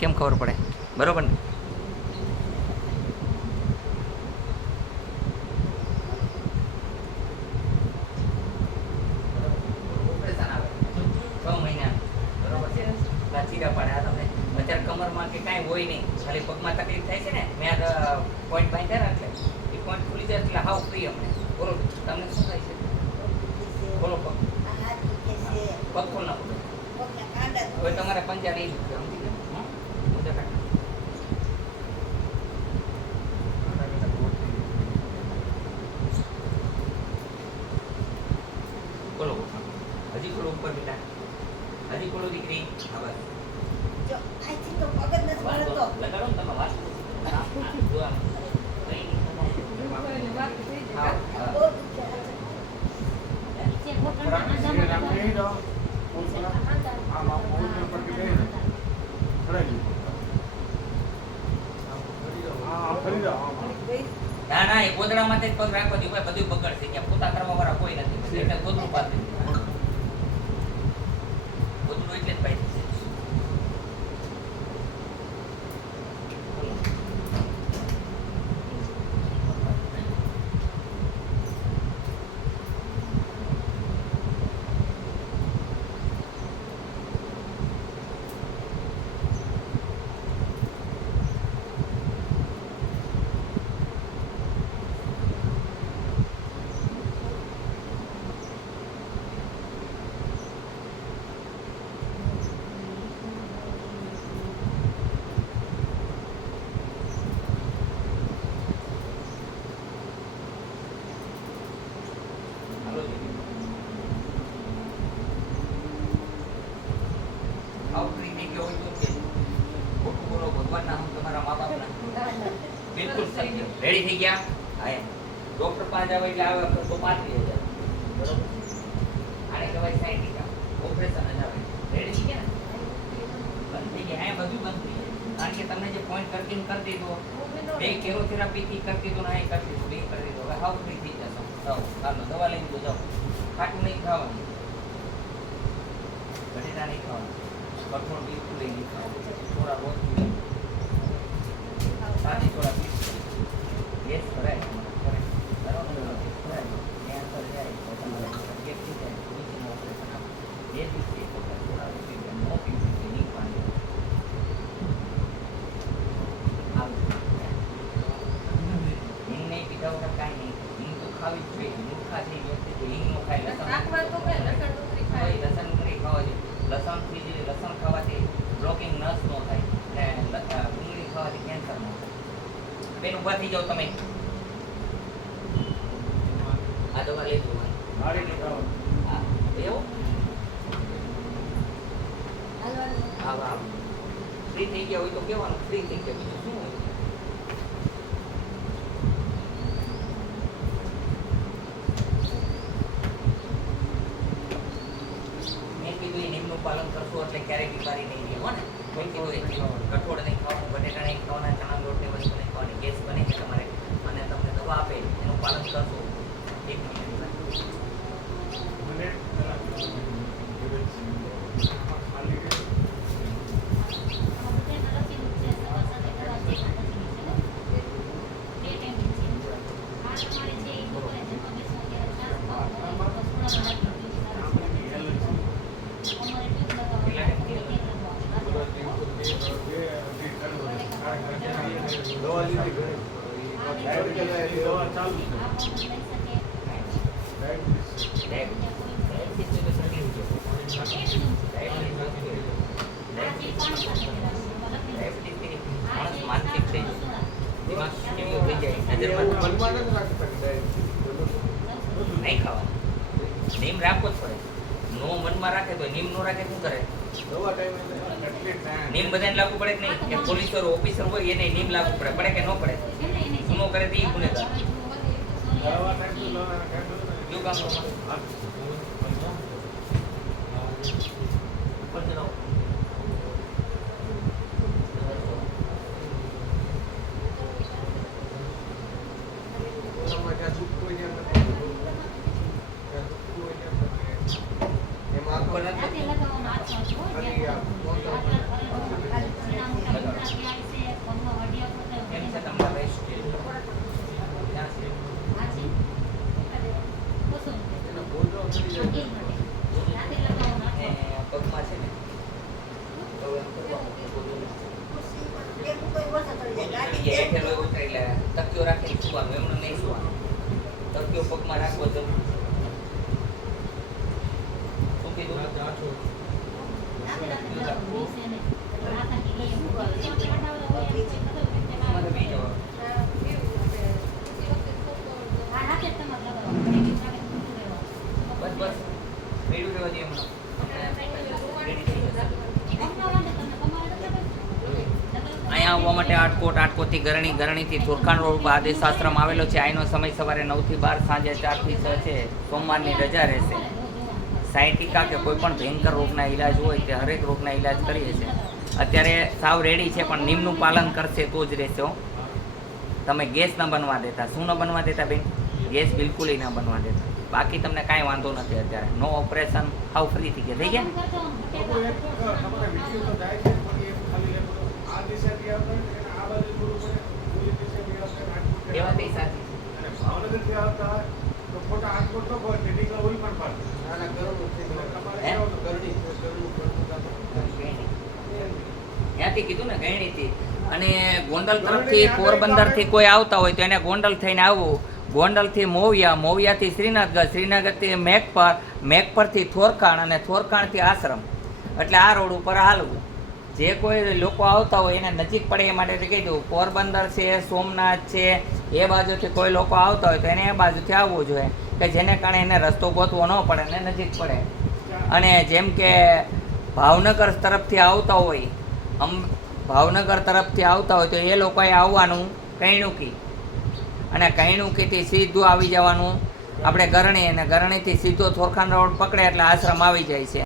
કેમ ખબર પડે? બરોબર ને? ઓપરેશન આવે 6 મહિના, બરોબર છે? ચીરા પડે આ તમને અત્યારે કમરમાં કે કાંઈ હોય નહીં, ખાલી પગમાં તકલીફ થાય છે ને, મેં પોઈન્ટ બાંધ્યા એટલે એ પોઈન્ટ ખુલી જાય એટલે હાવ ફ્રી અમને. બોલો તમને શું થાય છે? બોલો પગ ખોલ નાખો. હવે તમારે પંજા નહીં દુખે, સમજી ગયા? મોજા કાઢો. બોલો હજી થોડું ઉપર બેટા, હજી થોડું દીકરી. હવે લગાડો ને તમે વાત જો આમ ના ના એ ગોદડામાં જ પગ રાખો દો, બધું બગડશે. ત્યાં પોતા કરવા વાળા કોઈ નથી એટલે ગોદડું પાડી દીધું. ગોદડું એટલે જ પાડી દીધું. રેડી થઈ ગયા? હા, ડોક્ટર પાસે આવે એટલે આવે તો 35,000, બરોબર? આને કહેવાય સાયન્ટિકા ઓપરેશન જ આવે. રેડી થઈ ગયા ને? બંધ થઈ ગયા. આ બધું બંધ થઈ જાય કારણ કે તમને જે પોઈન્ટ કરતી દીધો, 2 કેરોથેરાપીથી કરતી તો ના કરતી તો 2 કરી દીધો. હવે હાવ ફ્રી થઈ જશો. ચાલો દવા લઈ લીધો, જાઓ. ખાટું નહીં ખાવાનું, બટેટા નહીં ખાવાનું, કઠોળ બિલકુલ નહીં ખાવાનું, થોડા રોજ સાદી થોડા પીસ ગેસ ભરાય કરે બરોબર કેન્સર જાય ગેસ થઈ જાય નીચેનું ઓપરેશન આપે 2 દિવસથી થોડા રોટી નો પીવું નહીં પાણી હિંગ નહીં પીધા વગર કાંઈ નહીં. હિંગ તો ખાવી જ જોઈએ. મૂર્ખા થઈ વ્યક્તિ તો હિંગ નો ખાય, લસણ ડુંગળી ખાવા જોઈએ. લસણથી જે લસણ ખાવાથી બ્લોકિંગ નસ નો થાય અને ડુંગળી ખાવાથી કેન્સર નો થાય. બેન ઉભા થઈ જાઓ તમે. આ દવા લઈ લો. એવું હા ફ્રી થઈ ગયા હોય તો કેવાનું ફ્રી થઈ ગયા, બીજું શું હોય? મેં કીધું એ નિયમનું પાલન કરશો એટલે ક્યારેય બીમારી નહીં રહે. હો ને કોઈ કીધું કઠોળ નહીં ખાવાનું, બટેટા નહીં ખાવાના, ચણા લોટની વસ્તુ નહીં ખાવાની. ગેસ બને છે તમારે અને તમને દવા આપે એનું પાલન કરશો 1 મહિના. નહીં ખાવા નીમ રાખવો જ પડે. નો મનમાં રાખે તો નીમ નો રાખે શું કરે? નીમ બધાને લાગુ પડે કે નહીં? કે પોલીસ ઓફિસર હોય એને નીમ લાગુ પડે, પડે કે ન પડે? શું કરે તો એ ગુનેગાર. શું કામ જગ્યાએ બેઠેલો હોય ઉતરે એટલે તકિયો રાખીને સુવાનું, એમનું નહીં સુવાનું. તકિયો પગમાં રાખવો જરૂર. શું કીધું? તમારે બી જવાબ. બસ બસ મેળવી રહેવા દઈએ હમણાં. રેડી થઈ જશે. અહીંયા આવવા માટે આટકોટથી ગરણી, ગરણીથી તુરખાન રોડ પર આદેશ આશ્રમ આવેલો છે. અહીંનો સમય સવારે 9 થી 12, સાંજે 4 થી 6 છે. સોમવારની રજા રહેશે. સાયટિકા કે કોઈ પણ ભયંકર રોગના ઈલાજ હોય તે હરેક રોગના ઈલાજ કરીએ છીએ. અત્યારે સાવ રેડી છે, પણ નિયમનું પાલન કરશે તો જ રહેશે હો. તમે ગેસ ન બનવા દેતા. શું ન બનવા દેતા બેન? ગેસ બિલકુલ ન બનવા દેતા. બાકી તમને કાંઈ વાંધો નથી. અત્યારે નો ઓપરેશન, હાવ ફ્રી થઈ ગયા. થઈ ગયા ને? એ વાત ઈ સાચી. ત્યાંથી કીધું ને ગયણીથી. અને ગોંડલ તરફથી, પોરબંદરથી કોઈ આવતા હોય તો એને ગોંડલ થઈને આવવું. ગોંડલથી મોવિયા, મોવિયાથી શ્રીનગર, શ્રીનગરથી મેઘપર, મેઘપરથી થોરખાણ અને થોરખાણથી આશ્રમ. એટલે આ રોડ ઉપર હાલવું. જે કોઈ લોકો આવતા હોય એને નજીક પડે એ માટે કહી દઉં. પોરબંદર છે, સોમનાથ છે, એ બાજુથી કોઈ લોકો આવતા હોય તો એને એ બાજુથી આવવું જોઈએ, કે જેને કારણે એને રસ્તો ગોતવો ન પડે ને નજીક પડે. અને જેમ કે ભાવનગર તરફથી આવતા હોય, ભાવનગર તરફથી આવતા હોય તો એ લોકોએ આવવાનું કૈણુકી, અને કૈણુકીથી સીધું આવી જવાનું આપણે ગરણી, અને ગરણીથી સીધો થોરખાન રોડ પકડે એટલે આશ્રમ આવી જાય છે.